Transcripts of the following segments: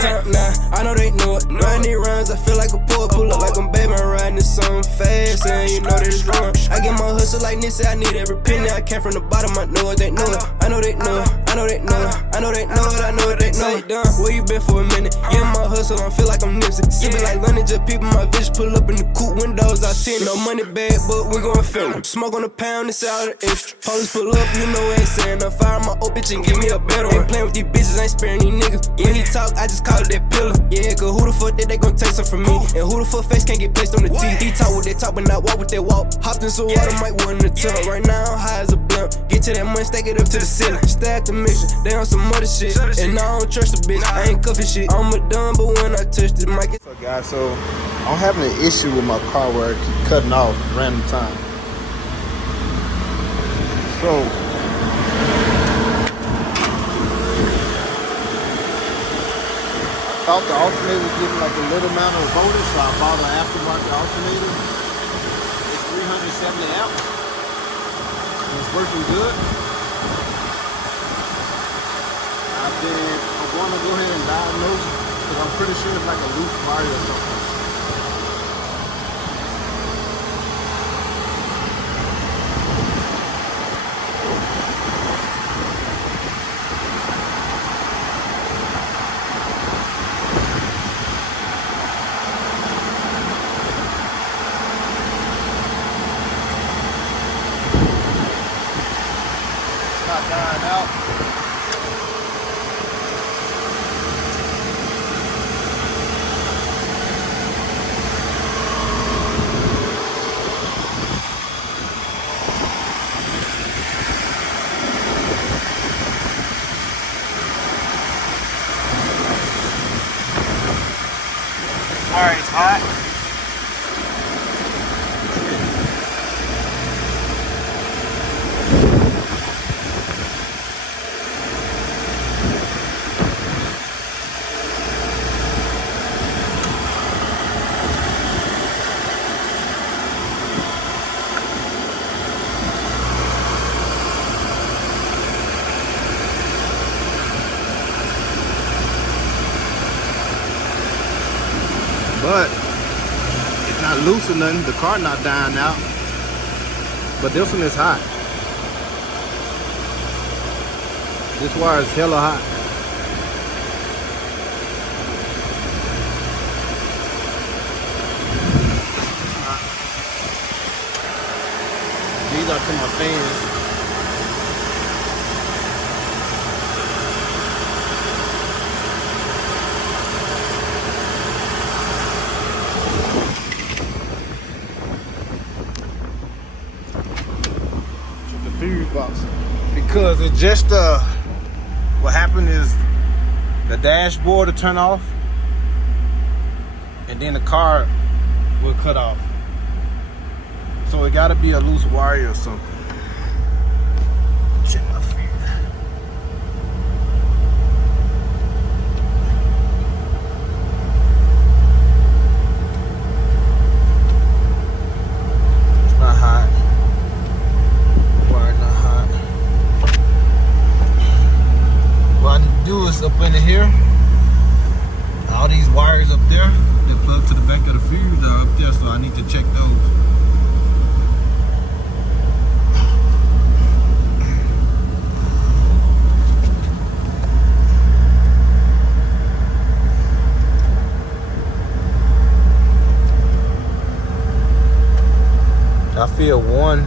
top now, I know they know it. Run these runs, I feel like a poet. Pull up like I'm baby, riding this song fast, and you know that it's wrong. I get my hustle like this, I need every penny. I came from the bottom, I know it, they know it. I know they know it, I know they know it. I know they know it, I know it, they know it. Done, where you been for a minute? Yeah, my hustle, I feel like I'm Nipsey. Sippin' like London, just people my bitch pull up in the coupe, windows out 10. No money bag, but we gon' film. Smoke on the pound, it's out of extra. Police pull up, you know ain't saying enough. Fire my old bitch and give me a better one. Ain't playing with these bitches, ain't sparing these niggas. When he talk, I just call it that pillar. Yeah, cause who the fuck that they gon' take some from me? And who the fuck face can't get placed on the T? He talk with that talk, but not walk with that walk. Hopped in some water, might want in the tub. Right now, I'm high as a blunt. Get to that money, stack it up to the ceiling. Stack the mixture, they on some other shit. And I don't trust the bitch, I ain't cuffin' shit. I'm a dumb, but when I touch the mic, so guys, so I'm having an issue with my car where it keep cutting off random time. So I thought the alternator was getting like a little amount of voltage, so I bought an aftermarket alternator. It's 370 amps. And it's working good. I'm going to go ahead and diagnose it because I'm pretty sure it's like a loose wire or something. Not dying out. Alright, it's hot. But it's not loose or nothing. The car not dying out. But this one is hot. This wire is hella hot. These are to my fans. Fuse box, because it just what happened is the dashboard will turn off and then the car will cut off, so it got to be a loose wire or something. Check my feet. It's not hot. What I need to do is up in here, all these wires up there, they plug to the back of the fuse are up there, so I need to check those. I feel one,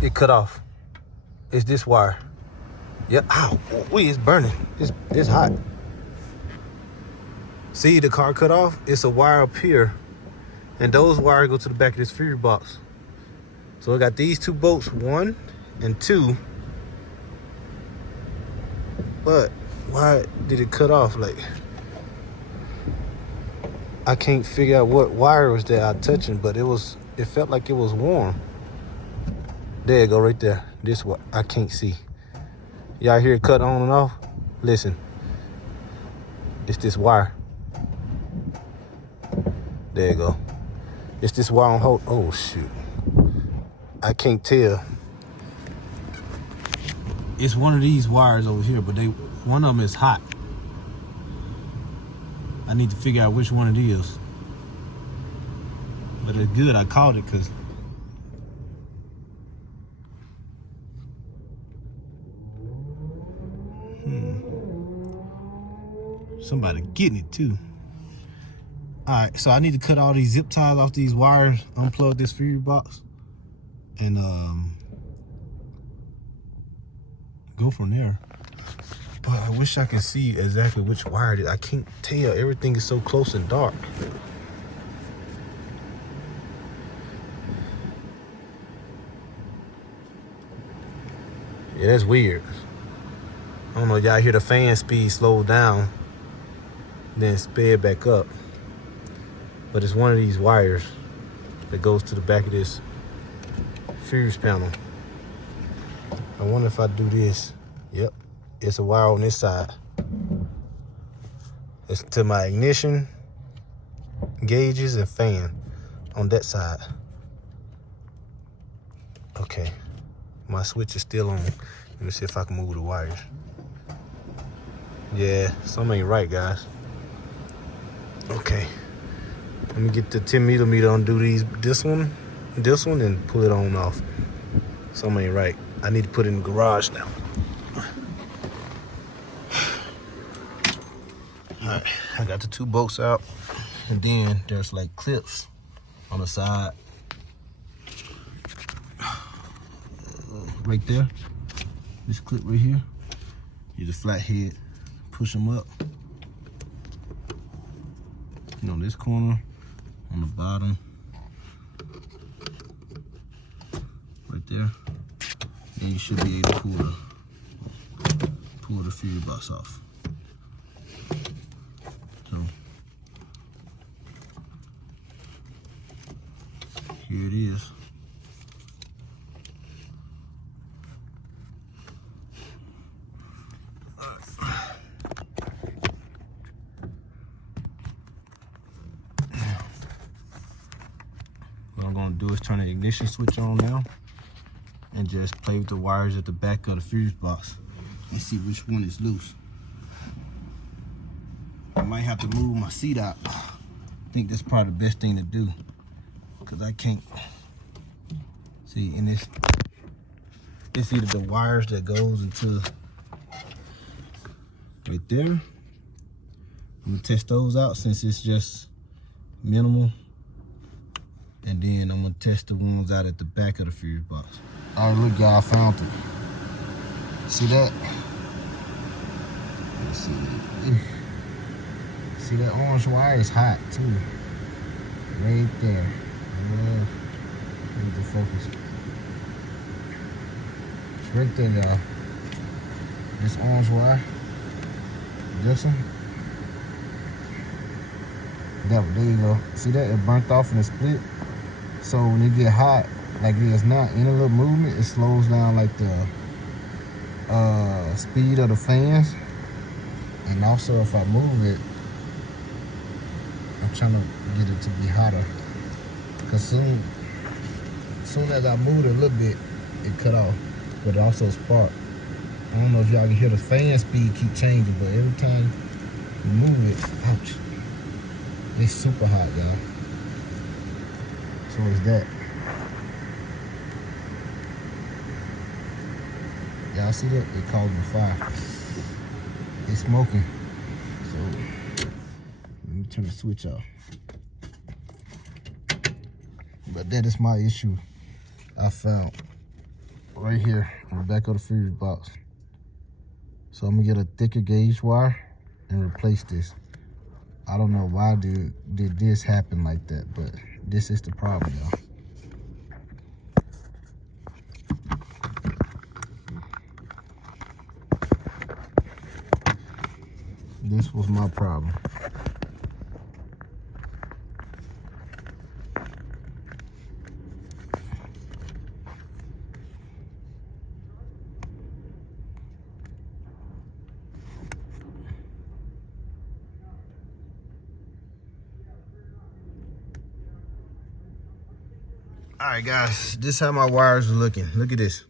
it cut off. It's this wire. Yeah, ow, it's burning. It's hot. See the car cut off? It's a wire up here. And those wires go to the back of this fuse box. So I got these two bolts, 1 and 2. But why did it cut off? Like, I can't figure out what wire was that I touching, but it felt like it was warm. There you go, right there. This what I can't see. Y'all hear it cut on and off? Listen. It's this wire. There you go. It's this wire on hold. Oh shoot. I can't tell. It's one of these wires over here, but One of them is hot. I need to figure out which one it is. But it's good I caught it because somebody getting it too. Alright, so I need to cut all these zip ties off these wires, unplug this fuse box, and go from there. But I wish I could see exactly which wire it is. I can't tell. Everything is so close and dark. Yeah, that's weird. I don't know, y'all hear the fan speed slow down, then sped back up. But it's one of these wires that goes to the back of this fuse panel. I wonder if I do this. Yep, it's a wire on this side. It's to my ignition, gauges, and fan on that side. Okay, my switch is still on. Let me see if I can move the wires. Yeah, something ain't right, guys. Okay, let me get the 10mm, undo this one, and pull it on off. Something ain't right. I need to put it in the garage now. All right, I got the 2 bolts out, and then there's like clips on the side. Right there, this clip right here. Use a flathead, push them up. You know, this corner, on the bottom, right there. Then you should be able to pull the fuse box off. So here it is. What I'm gonna do is turn the ignition switch on now and just play with the wires at the back of the fuse box and see which one is loose. I might have to move my seat out. I think that's probably the best thing to do, because I can't see in this. It's either the wires that goes into right there. I'm gonna test those out since it's just minimal. And then I'm gonna test the ones out at the back of the fuse box. All right, look, y'all, I found it. See that? Let's see. See that orange wire is hot too. Right there. Need to focus. It's right there, y'all. This orange wire. This one. There you go. See that? It burnt off and it split. So when it get hot, like it is now, any little movement, it slows down like the speed of the fans. And also if I move it, I'm trying to get it to be hotter. Cause soon as I move it a little bit, it cut off, but it also sparked. I don't know if y'all can hear the fan speed keep changing, but every time you move it, ouch, it's super hot, y'all. So is that. Y'all see that? It caused a fire. It's smoking. So let me turn the switch off. But that is my issue I found right here on the back of the fuse box. So I'm gonna get a thicker gauge wire and replace this. I don't know why did this happen like that, but this is the problem, y'all. This was my problem. All right, guys, this is how my wires are looking. Look at this.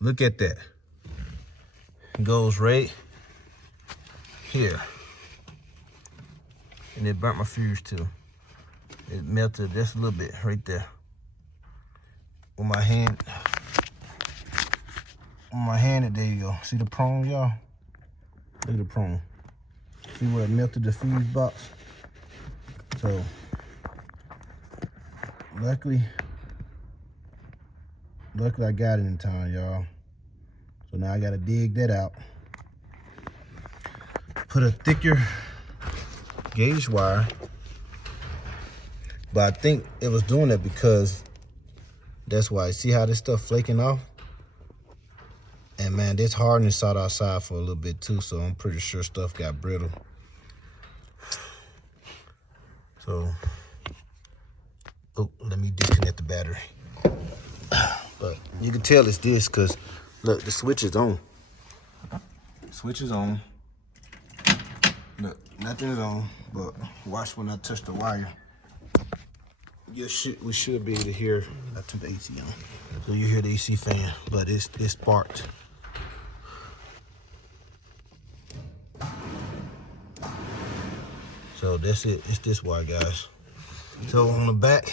Look at that. It goes right here. And it burnt my fuse too. It melted just a little bit right there. With my hand, there you go. See the prong, y'all? Look at the prong. See where it melted the fuse box? So, luckily I got it in time, y'all. So now I gotta dig that out. Put a thicker gauge wire. But I think it was doing that because that's why. See how this stuff flaking off? And man, this hardness sat outside for a little bit too, so I'm pretty sure stuff got brittle. So, oh, let me disconnect the battery. But you can tell it's this because look, the switch is on. Switch is on. Look, nothing is on, but watch when I touch the wire. We should be able to hear. I turned the AC on, so you hear the AC fan, but it's sparked. So that's it. It's this wire, guys. So on the back,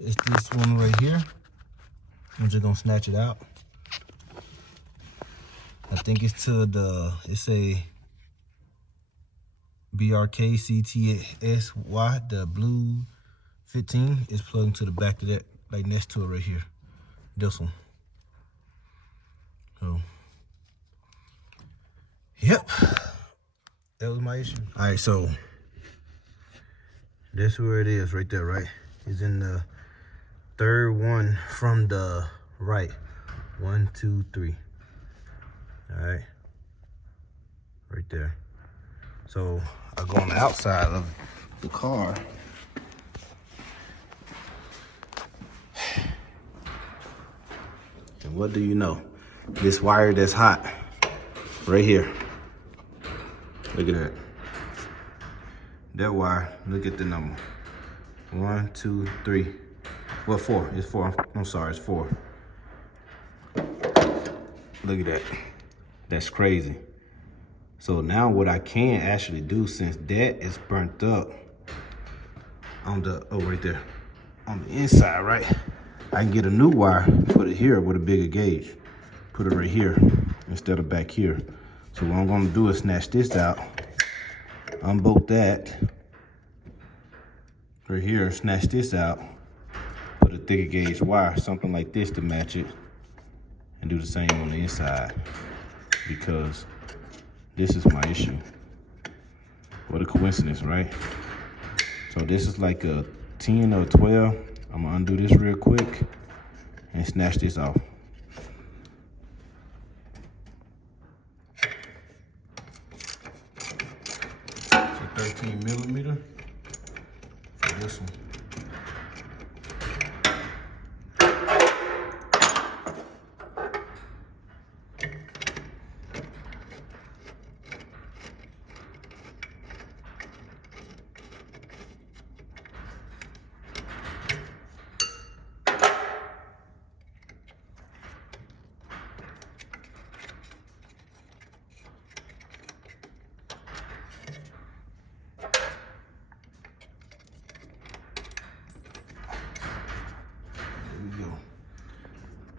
it's this one right here. I'm just gonna snatch it out. I think it's to the. It's a BRK CTSY, the blue 15 is plugged into the back of that, like next to it right here. This one. So, yep, that was my issue. All right, so that's where it is right there, right? It's in the third one from the right. 1, 2, 3. All right, right there. So I go on the outside of the car. And what do you know? This wire that's hot, right here. Look at that. That wire, look at the number. 1, 2, 3. Well, 4. It's 4. I'm sorry, it's 4. Look at that. That's crazy. So now what I can actually do, since that is burnt up on the, oh, right there, on the inside, right? I can get a new wire, put it here with a bigger gauge. Put it right here instead of back here. So what I'm gonna do is snatch this out, unbolt that right here, snatch this out, put a thicker gauge wire, something like this to match it, and do the same on the inside, because this is my issue. What a coincidence, right? So this is like a 10 or 12. I'm gonna undo this real quick and snatch this off. It's a 13 millimeter for this one.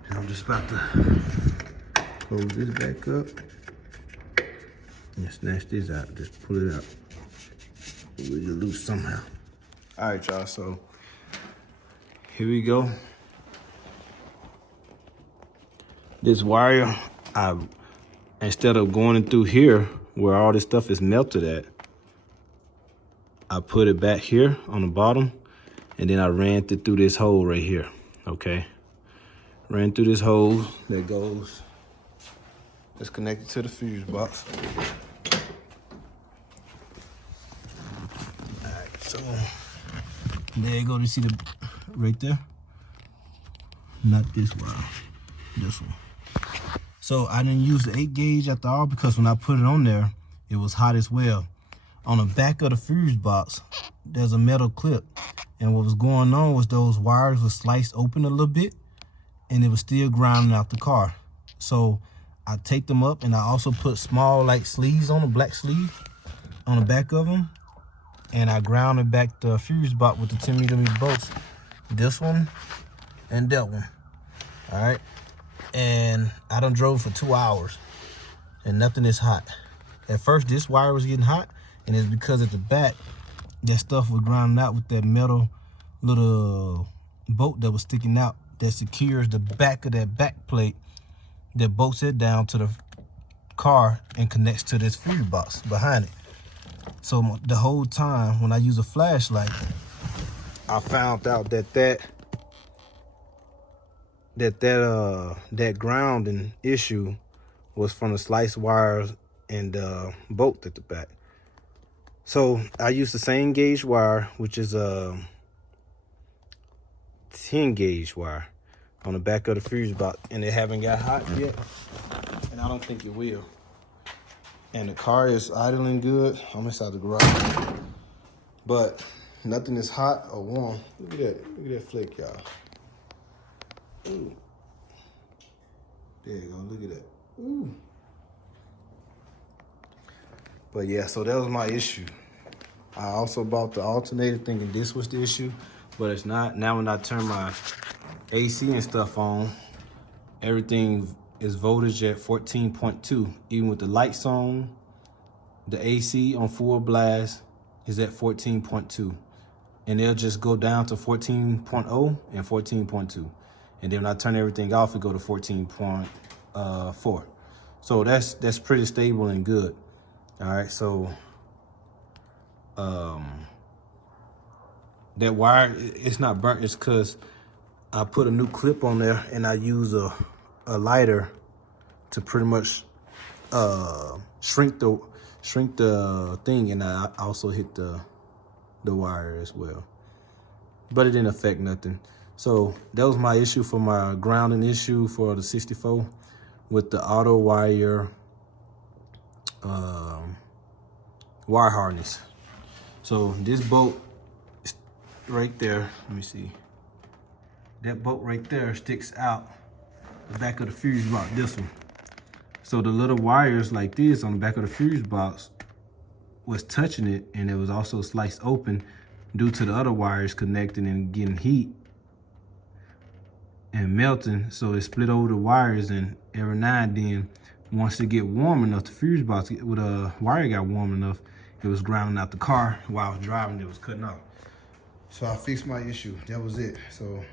I'm just about to close this back up and snatch this out. Just pull it out. We'll get loose somehow. All right, y'all, so here we go. This wire, instead of going through here where all this stuff is melted at, I put it back here on the bottom, and then I ran it through this hole right here, okay? Ran through this hole that goes, it's connected to the fuse box. All right, so there you go. You see the, right there? Not this wire, this one. So I didn't use the 8 gauge after all, because when I put it on there, it was hot as well. On the back of the fuse box, there's a metal clip. And what was going on was those wires were sliced open a little bit, and it was still grinding out the car. So I take them up and I also put small like sleeves on them, black sleeve on the back of them. And I grounded back the fuse box with the 10mm bolts. This one and that one. All right. And I done drove for 2 hours and nothing is hot. At first this wire was getting hot, and it's because at the back that stuff was grounded out with that metal little bolt that was sticking out that secures the back of that back plate that bolts it down to the car and connects to this fuse box behind it. So the whole time when I use a flashlight, I found out that grounding issue was from the sliced wires and bolt at the back. So I used the same gauge wire, which is a 10 gauge wire on the back of the fuse box, and it haven't got hot yet, and I don't think it will. And the car is idling good. I'm inside the garage, but nothing is hot or warm. Look at that. Look at that flick, y'all. Ooh. There you go. Look at that. Ooh. But yeah, so that was my issue. I also bought the alternator thinking this was the issue, but it's not. Now when I turn my AC and stuff on, everything is voltage at 14.2. Even with the lights on, the AC on full blast is at 14.2. And it'll just go down to 14.0 and 14.2. And then when I turn everything off, it go to 14.4. So that's pretty stable and good. All right, so that wire, it's not burnt. It's because I put a new clip on there and I use a lighter to pretty much shrink the thing, and I also hit the wire as well. But it didn't affect nothing. So that was my issue for my grounding issue for the 64 with the Autowire wire harness. So this bolt is right there. Let me see. That bolt right there sticks out the back of the fuse box, this one. So the little wires like this on the back of the fuse box was touching it, and it was also sliced open due to the other wires connecting and getting heat and melting. So it split over the wires, and every now and then, once it get warm enough, the fuse box with a wire got warm enough, it was grounding out the car while I was driving. It was cutting off. So I fixed my issue. That was it. So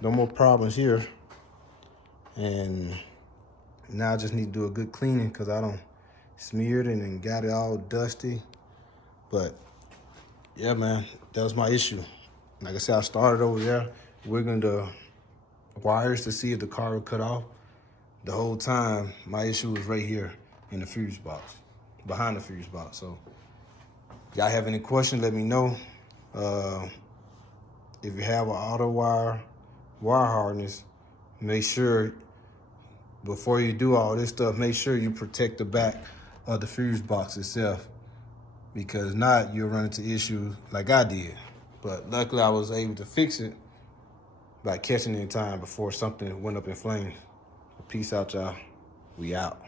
no more problems here. And now I just need to do a good cleaning because I don't smeared it and got it all dusty. But yeah, man, that was my issue. Like I said, I started over there wiggling the wires to see if the car would cut off. The whole time, my issue was right here in the fuse box, behind the fuse box. So if y'all have any questions, let me know. If you have an Autowire wire harness, make sure before you do all this stuff, make sure you protect the back of the fuse box itself, because not you'll run into issues like I did. But luckily I was able to fix it by catching it in time before something went up in flames. Peace out, y'all. We out.